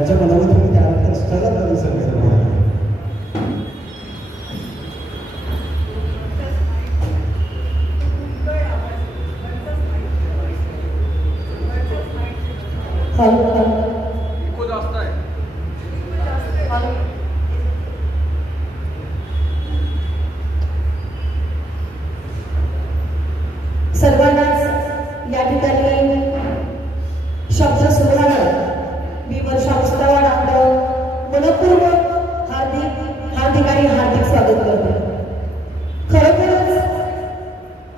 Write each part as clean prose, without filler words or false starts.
त्यांच्या मनामध्ये त्यानंतर स्थळात सगळं सर्वांनाच या ठिकाणी शब्द सुधारण मी वर्षा उस्तावाड आपलं मनपूर्वक हार्दिक स्वागत करते. खरोखरच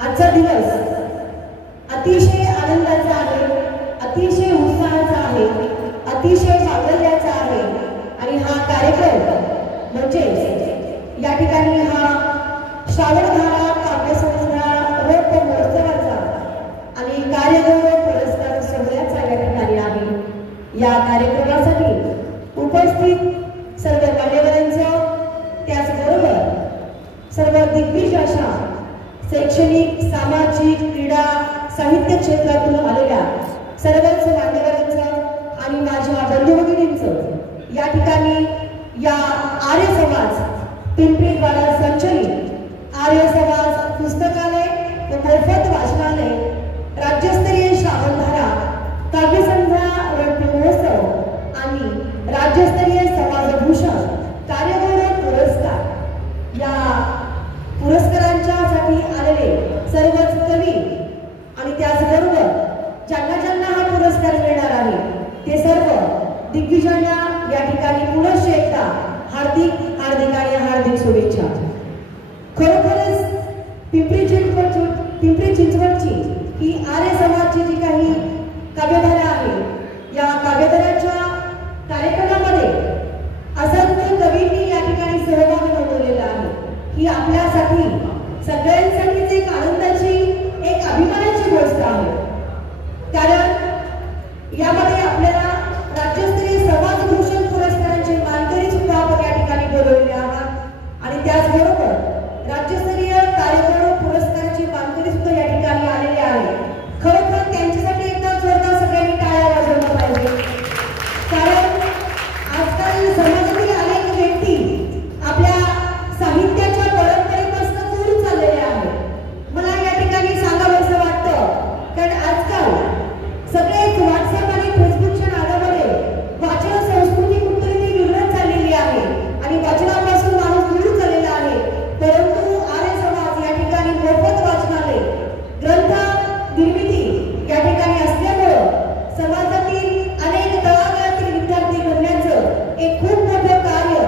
आजचा दिवस अतिशय आनंदाचा आहे, अतिशय उत्साहाचा आहे, अतिशय चांगल्याचा आहे आणि हा कार्यक्रम म्हणजे या ठिकाणी हा श्रावणधारा काव्यसंस्था रौप्य महोत्सवाचा आणि कार्यगौरव पुरस्कार सोहळ्याचा या ठिकाणी आहे. या कार्यक्रमासाठी उपस्थित सर्व मान्यवरांचं त्याचबरोबर सर्व दिग्गज अशा शैक्षणिक, सामाजिक, क्रीडा, साहित्य क्षेत्रातून आलेल्या सर्वच मान्यवरांचं आणि माझ्या बंधू भगिनींचं या ठिकाणी या आर्य समाज पिंपरी द्वारा संचलित आर्य समाज पुस्तकालय व मोफत वाचनालय राज्यस्तरीय श्रावणधारा काव्यसंध्या रौप्य महोत्सव आणि राज्यस्तरीय समाजभूषण कार्यगौरव पुरस्कार या पुरस्कारांच्यासाठी आलेले सर्वच कवी आणि त्याचबरोबर ज्यांना हा पुरस्कार मिळणार आहे ते सर्व दिग्गजांना या ठिकाणी पुनश्च एकदा हार्दिक शुभेच्छा. खरोखरच पिंपरी चिंचवडची ही आर्य समाजची जी काही काव्यधारा आहे या काव्यधाराच्या कार्यक्रमामध्ये असंख्य कवींनी या ठिकाणी सहभाग नोंदवलेला आहे. ही आपल्यासाठी सगळ्यांसाठीच एक आनंदाची, एक अभिमानाची गोष्ट आहे. कारण यामध्ये आपल्याला राज्यस्तरीय समाजभूषण पुरस्कारांचे मानकरी सुद्धा आपण या ठिकाणी बोलवलेले आहात आणि त्याचबरोबर राज्यस्तरीय कार्यगौरव पुरस्काराचे मानकरी सुद्धा या ठिकाणी आलेले आहे. खरोखर त्यांच्यासाठी एकदा जोरदार सगळ्यांनी टाळ्या वाजवल्या पाहिजे. कारण आजकाल समाजातील अनेक व्यक्ती आपल्या साहित्याच्या परंपरेपासून दूर चाललेले आहेत. मला या ठिकाणी सांगावंसं वाटतं कारण आजकाल सगळेच व्हॉट्सअप आणि फेसबुकच्या नादामध्ये वाचन संस्कृती कुठेतरी विघ्नत चाललेली आहे आणि वाचनापासून माणूस दूर चाललेला आहे. परंतु आर्य समाज या ठिकाणी मोफत वाचनालय, ग्रंथ निर्मिती या ठिकाणी असल्यामुळं समाजातील अनेक तळागाळातील विद्यार्थी घडण्याचं एक खूप मोठं कार्य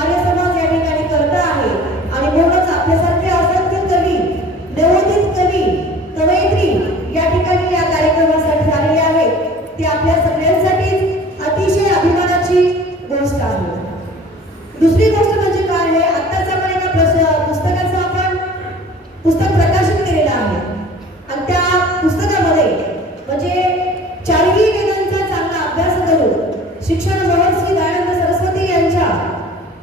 आर्य समाज या ठिकाणी करत आहे आणि म्हणूनच आपल्यासारखे असंख्य कवी, नवोदित कवी, कवयित्री या ठिकाणी या कार्यक्रमासाठी आलेले आहेत. ते आपल्या सगळ्यांसाठी अतिशय अभिमानाची गोष्ट आहे. दुसरी गोष्ट म्हणजे काय आहे, आत्ताच आपण एका पुस्तकाचं आपण पुस्तक प्रकाशित केलेलं आहे आणि त्या पुस्तकामध्ये म्हणजे चारही वेदांचा चांगला अभ्यास करून शिक्षण महर्षी दयानंद सरस्वती यांच्या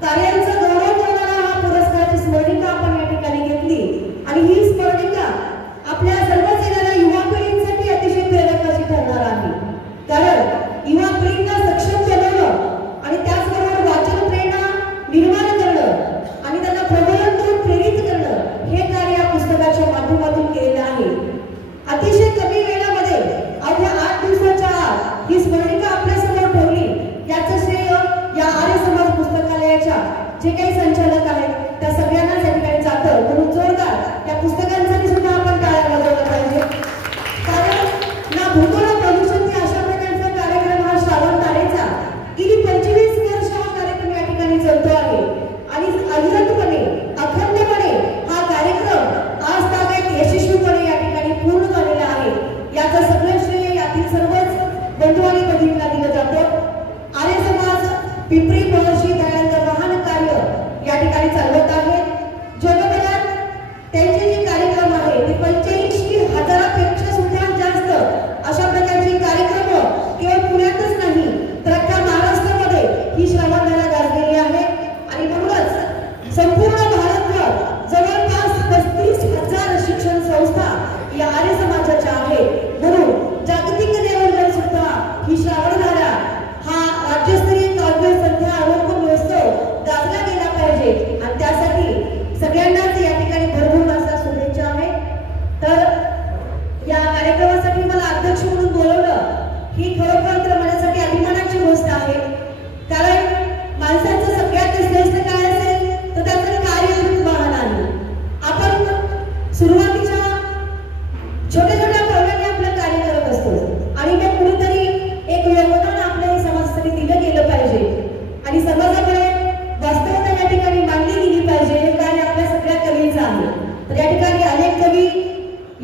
कार्यांचा गौरव करणारा हा पुरस्काराची स्मरणिका आपण या ठिकाणी घेतली आणि ही स्मरणिका आपल्या सर्वच येणाऱ्या युवा पिढींसाठी अतिशय प्रेरकाची ठरणार आहे. कारण युवा पिढींना सक्षम बनवणं आणि त्याचबरोबर वाचन प्रेरणा निर्माण करणं आणि त्यांना प्रबोधन करून प्रेरित करणं हे कार्य या पुस्तकाच्या माध्यमातून केलेलं आहे. अतिशय कमी वेळामध्ये अवघ्या 8 दिवसाच्या आत ही स्मरणिका आपल्यासमोर ठेवली याचं श्रेय या आर्य समाज पुस्तकालयाच्या जे काही संचालक आहेत त्या सगळ्यांनाच या ठिकाणी जातं. म्हणून जोरदार या पुस्तकांसाठी सुद्धा आपण टाळ्या वाजवल्या पाहिजे. कारण ना भूगोल प्रदूषण ते अशा प्रकारचा कार्यक्रम हा श्रावणधारेचा गेली 25 वर्ष हा कार्यक्रम या ठिकाणी चालतो आहे आणि अविरतपणे अखंडपणे हा कार्यक्रम आज तागायत यशस्वीपणे या ठिकाणी पूर्ण झालेला आहे. याचं सगळं श्रेय यातील सर्वच बंधू आणि भगिनींना दिलं जातं. आर्य समाज पिंपरी महर्षी दयानंद महान कार्य या ठिकाणी चालवत आहे. जगभरात त्यांचे जे कार्यक्रम आहे ते 85,000पेक्षा सुद्धा जास्त अशा प्रकारचे कार्यक्रम केवळ पुण्यातच नाही तर अख्ख्या महाराष्ट्रामध्ये ही श्रावणधारा गाजलेली आहे आणि म्हणूनच संपूर्ण भारतभर जवळपास 35,000 शिक्षण संस्था या आर्य समाजाच्या आहेत. म्हणून जागतिक लेवलवर सुद्धा ही श्रावणधारा हा राज्यस्तरीय ही खरोखर तर माझ्यासाठी अभिमानाची गोष्ट आहे. कारण माणसाचं सगळ्यात श्रेष्ठ काय असेल तर त्याचं कार्य वाहन आहे. आपण सुरुवातीच्या छोट्या छोट्या पावलांनी आपलं कार्य करत असतो आणि मग कुणीतरी एक योगदान आपल्या समाजासाठी दिलं गेलं पाहिजे आणि समाजाकडे वास्तवता या ठिकाणी मांडली गेली पाहिजे. हे कार्य आपल्या सगळ्या कवींचं आहे. तर या ठिकाणी अनेक कवी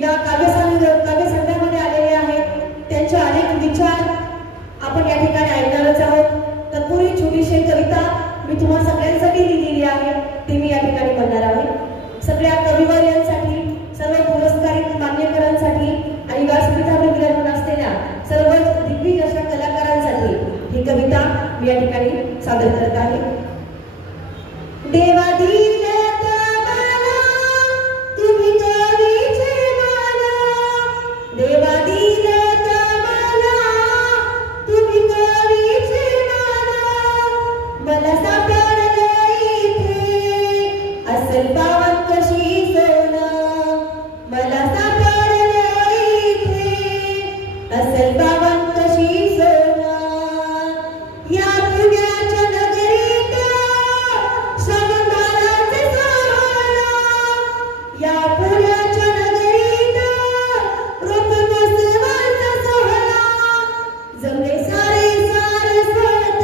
या काव्यसंग्रहामध्ये आलेले आहेत. त्यांचे अनेक विचार आपण या ठिकाणी ऐकणारच आहोत. तत्पूर्वी छोटीशी कविता मी तुम्हाला सगळ्यांसाठी लिहिलेली आहे, ती मी या ठिकाणी म्हणणार आहे. सगळ्या कविवर्यांसाठी, सर्व पुरस्कारित मान्यकरांसाठी आणि व्यासपीठावर विराजमान असलेल्या सर्व दिग्गज अशा कलाकारांसाठी ही कविता मी या ठिकाणी सादर करत आहे. देवा दिलं मला तुम्ही कवीचे मला, देवा दिलं मला तुम्ही कवीचे मला सापडलं इथे असेल बावन कशी सोनं, मला सापडलं इथे असेल बावन कशी सोनं. या पुण्याच्या नगरीत समुद्राचे सोहळा, या पुण्याच्या नगरीत रथोत्सवाचा सोहळा, जमले सारे सारस्वत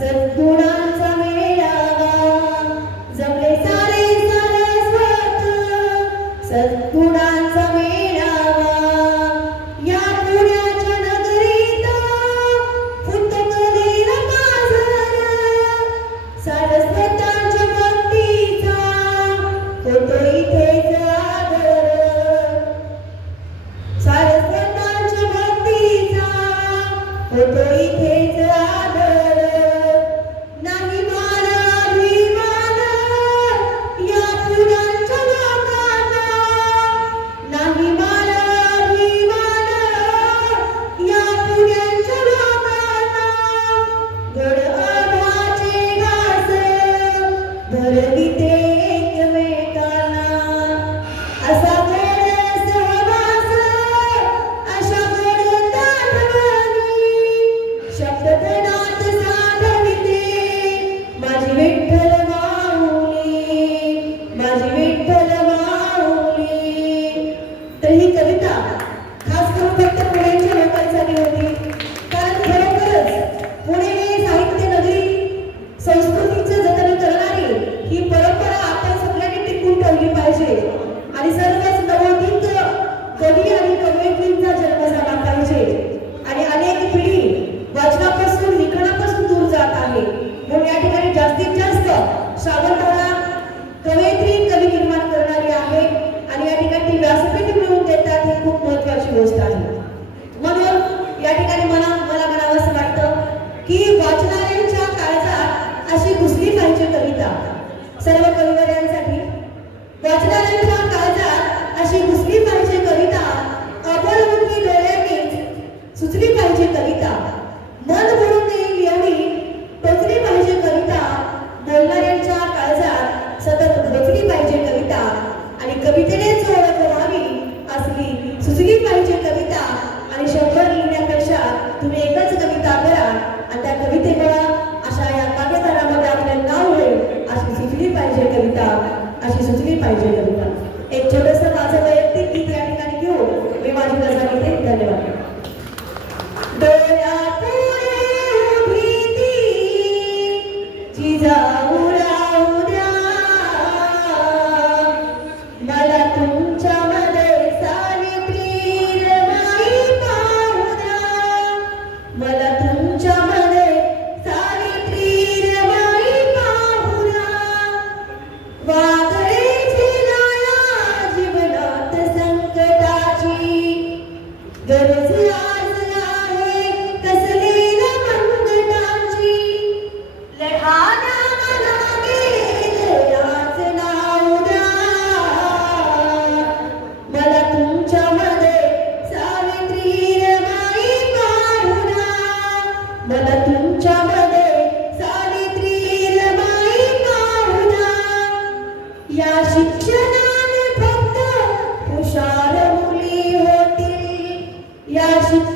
सद्गुणांचा मेळावा, जमले सारे सारस्वत सद्गुणांचा मेळावा. या पुण्याच्या नगरीत फुटकलेला पाझर, सारस्वतांच्या भक्तीचा होतो इथेच आदर, सारस्वतांच्या भक्तीचा होतो इथेच आदर. नाही मला अभिमान या पुण्याच्या लोकांना, नाही मला अभिमान या पुण्याच्या लोकांना. गोड आभाचे घास भरविते एकमेकांना, असा गोड सहवास, अशा गोड आठवणी शब्दगणात साधविते माझी विठ्ठल माऊली, माझी विठ्ठल माऊली. तर ही कविता खास करून फक्त पुण्याच्या लोकांसाठी होती. कारण खरोखरच पुणे हे साहित्य नगरी, संस्कृतीचं जतन करणारी ही परंपरा आपण सगळ्यांनी टिकून ठेवली पाहिजे आणि सर्वच नवोदित कवी आणि कवयित्रींचा जन्म झाला पाहिजे. आणि अनेक पिढी वाचनापासून लिखाणापासून दूर जात आहे. म्हणून या ठिकाणी जास्तीत जास्त श्रावणबाळा कवयित्री कवी निर्माण करणारी आहे आणि या ठिकाणी व्यासपीठ मिळवून देतात, ही खूप महत्वाची गोष्ट आहे. म्हणून या ठिकाणी मला म्हणावं असं वाटतं की वाचणाऱ्यांच्या काळजात अशी घुसली पाहिजे कविता. सर्व कविवर्यांसाठी वाचणाऱ्यांच्या काळजात अशी घुसली पाहिजे कविता, अबोलमुखी डोळ्यांनीच सुचली पाहिजे कविता, मन भरून येईल एवढी टोचली पाहिजे कविता, बोलणाऱ्यांच्या काळजात सतत घोचली पाहिजे कविता आणि कवितेनेच ओळख व्हावी असली सुचली पाहिजे कविता. आणि शंभर लिहिण्यापेक्षा तुम्ही एकच कविता करा आणि त्या कवितेमुळे अशा या काव्यधारामध्ये आपलं नाव होईल अशी सुचली पाहिजे कविता, अशी सुचली पाहिजे कविता. एक छोटंसं माझं वैयक्तिक गीत या ठिकाणी घेऊन मी माझी रजा घेते. धन्यवाद. मला तुमच्यामध्ये सावित्री रमाई पाहू द्या, मला तुमच्यामध्ये सावित्री रमाई पाहू द्या. वादळेची लाया जीवनात संकटाची, गरज आज आहे कसलेला मनगटाची. लढाया मला गेल आज नाव द्या, मला तुमच्यामध्ये सावित्री रमाई पाहू द्या, मला तुमच्यामध्ये सावित्री रमाई पाहू द्या. या शिक्षणाने फक्त हुशार मुली होतील, या शिक्षणाने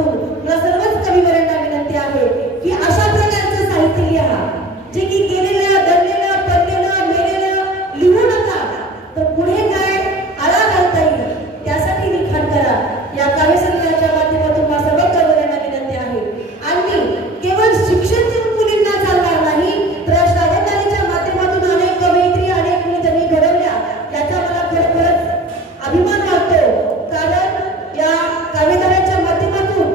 माध्यमातून मला सर्वच कविवरांना विनंती आहे की अशा प्रकारचं साहित्य लिहा जे की गेलेलं, दडलेलं, पडलेलं, मेलेलं लिहू नका, तर पुढे काय आळा घालता येईल त्यासाठी लिखाण करा. या काव्यसंग्रहाच्या माध्यमातून मला सर्व कविवरांना विनंती आहे. आणि केवळ शिक्षण देऊन मुलींना चालणार नाही, तर श्रावणदानीच्या माध्यमातून अनेक कवयित्री, अनेक मुली त्यांनी घडवल्या, याचा मला खरोखरच अभिमान वाटतो. कारण या काव्यधाराच्या माध्यमातून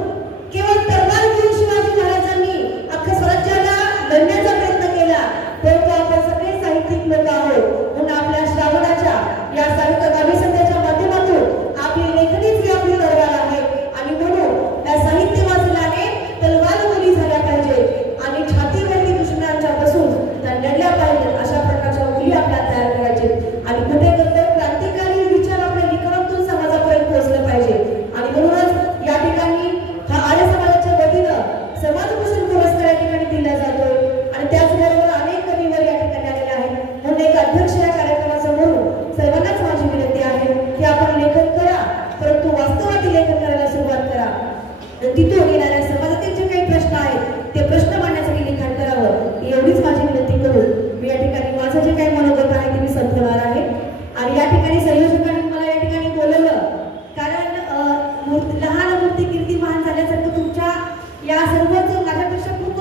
केवळ तलवार घेऊन शिवाजी महाराजांनी अख्ख्या स्वराज्याला लढण्याचा प्रयत्न केला, परंतु आपण सगळे साहित्यिक लोक आहोत. म्हणून आपल्या श्रावणाच्या या साहित्य काव्यसंग्रहाच्या माध्यमातून आपली लेखनीच ही आपली तलवार आहे. आणि म्हणून या साहित्य वाचनाने तलवार मुली झाल्या पाहिजे आणि छातीवरती दुश्मनांच्या बसून त्या लढल्या पाहिजेत. अशा प्रकारच्या मुली आपल्याला तयार करायचे आणि कुठे तर क्रांतिकारी विचार आपल्या लिखाणातून समाजापर्यंत पोहोचले पाहिजे. आणि म्हणूनच या ठिकाणी हा आर्य समाजाच्या वतीनं समाजभूषण पुरस्कार या ठिकाणी दिला जातोय. आणि त्याचबरोबर अनेक कविवर या ठिकाणी आलेले आहेत. म्हणून एक अध्यक्ष या कार्यक्रमासमोर सर्वांनाच माझी विनंती आहे की आपण लेखन करा, परंतु वास्तवातील लेखन करायला सुरुवात करा. तिथून येणाऱ्या समाजातील जे काही प्रश्न आहेत ते प्रश्न मांडण्यासाठी लिखाण करावं, एवढीच माझी विनंती करून मी या ठिकाणी माझं जे काही मनोगत आहे ते मी संपवणार आहे. आणि या ठिकाणी संयोजकांनी मला या ठिकाणी बोलवलं, कारण लहान मूर्ती कीर्तिमान झाल्यासारखं तुमच्या या सर्वच माझ्यापेक्षा खूप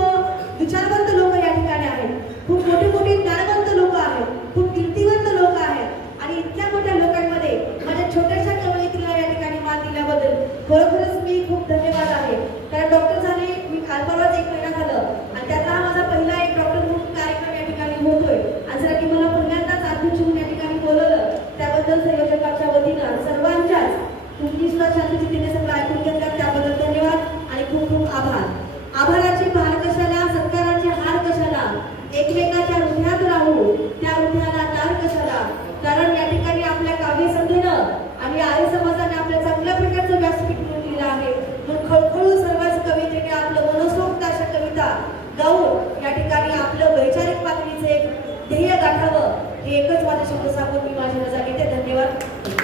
विचारवंत लोक या ठिकाणी आहेत, खूप मोठे मोठे ज्ञानवंत लोक आहेत, खूप कीर्तिवंत लोक आहेत. आणि इतक्या मोठ्या लोकांमध्ये माझ्या छोट्याशा कवयित्रीला या ठिकाणी मान दिल्याबद्दल खरोखरच मी खूप धन्यवाद आहे. कारण डॉक्टर झाले मी काल परवाच 1 महिना झालं आणि त्यातला हा माझा पहिला एक डॉक्टर म्हणून कार्यक्रम या ठिकाणी होतोय. आणि जर की मला पहिल्यांदाच अध्यक्ष म्हणून या ठिकाणी बोलवलं, त्याबद्दल संयोजकांच्या वतीनं सर्वांच्याच तुमची सुद्धा शांतचित्तीने सगळं ऐकून घेतलं त्याबद्दल धन्यवाद आणि खूप खूप आभार. आभाराची भार कशाला, सत्काराचे हार कशाला, एकमेकाच्या हृदयात राहू त्या हृदयाला तार कशाला. कारण या ठिकाणी आपल्या काव्यसंध्येनं आणि आर्य समाजाने आपल्या चांगल्या प्रकारचं व्यासपीठ मिळवून दिलं आहे. म्हणून खळखळून सर्वच कवितेने आपलं मनसोक्त अशा कविता गाऊन या ठिकाणी आपलं वैचारिक पातळीचं एक ध्येय गाठावं, हे एकच माझं शब्द सांगून मी माझी रजा घेते. धन्यवाद.